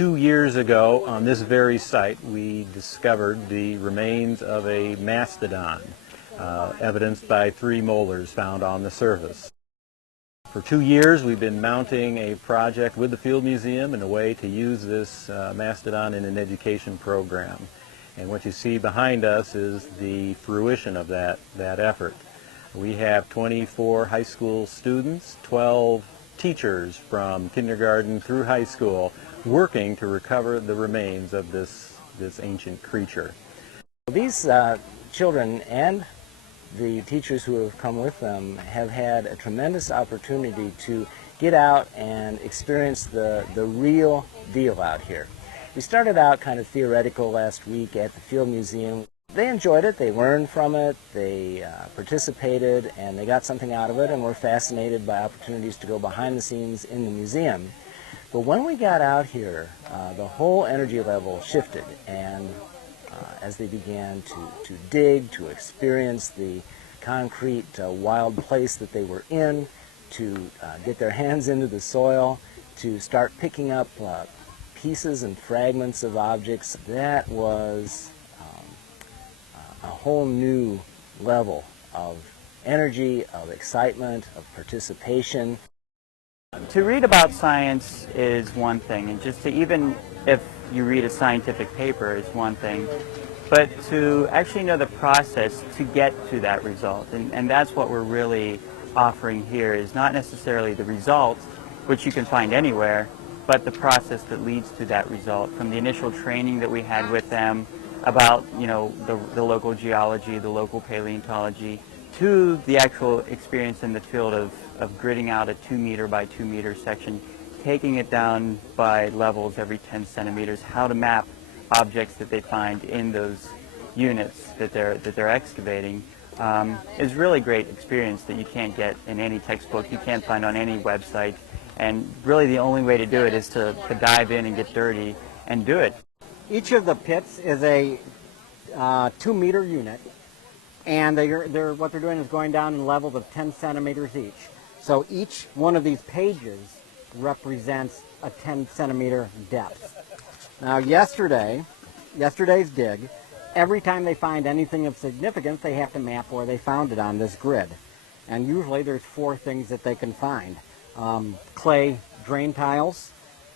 2 years ago, on this very site, we discovered the remains of a mastodon, evidenced by 3 molars found on the surface. For 2 years, we've been mounting a project with the Field Museum in a way to use this mastodon in an education program. And what you see behind us is the fruition of that effort. We have 24 high school students, 12 teachers from kindergarten through high school working to recover the remains of this ancient creature. These children and the teachers who have come with them have had a tremendous opportunity to get out and experience the real deal out here. We started out kind of theoretical last week at the Field Museum. They enjoyed it, they learned from it, they participated, and they got something out of it, and were fascinated by opportunities to go behind the scenes in the museum. But when we got out here, the whole energy level shifted, and as they began to dig, to experience the concrete wild place that they were in, to get their hands into the soil, to start picking up pieces and fragments of objects, that was a whole new level of energy, of excitement, of participation. To read about science is one thing, and just to, even if you read a scientific paper, is one thing, but to actually know the process to get to that result, and that's what we're really offering here, is not necessarily the result, which you can find anywhere, but the process that leads to that result, from the initial training that we had with them about, you know, the local geology, the local paleontology, to the actual experience in the field of gridding out a 2 meter by 2 meter section, taking it down by levels every 10 centimeters, how to map objects that they find in those units that they're excavating, is really great experience that you can't get in any textbook, you can't find on any website, and really the only way to do it is to dive in and get dirty and do it. Each of the pits is a 2 meter unit, and what they're doing is going down in levels of 10 centimeters each. So each one of these pages represents a 10 centimeter depth. Now yesterday's dig, every time they find anything of significance, they have to map where they found it on this grid. And usually there's 4 things that they can find. Clay drain tiles,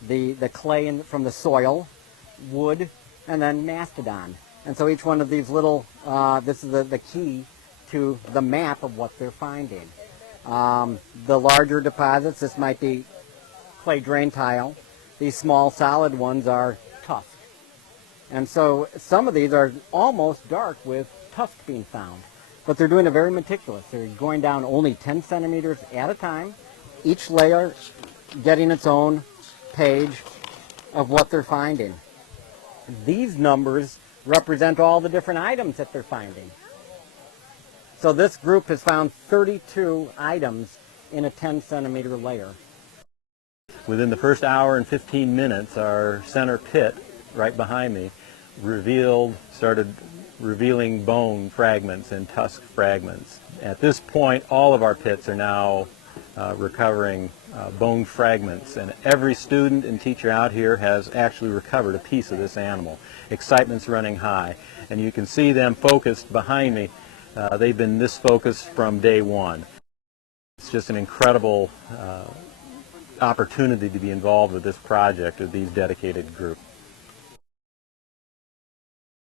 the clay from the soil, wood, and then mastodon. And so each one of these little, this is the key to the map of what they're finding. The larger deposits, this might be clay drain tile. These small solid ones are tusk. And so some of these are almost dark with tusk being found. But they're doing it very meticulous. They're going down only 10 centimeters at a time, each layer getting its own page of what they're finding. These numbers represent all the different items that they're finding. So this group has found 32 items in a 10 centimeter layer. Within the first hour and 15 minutes, our center pit, right behind me, started revealing bone fragments and tusk fragments. At this point, all of our pits are now recovering bone fragments, and every student and teacher out here has actually recovered a piece of this animal. Excitement's running high, and you can see them focused behind me. They've been this focused from day one. It's just an incredible opportunity to be involved with this project with these dedicated group.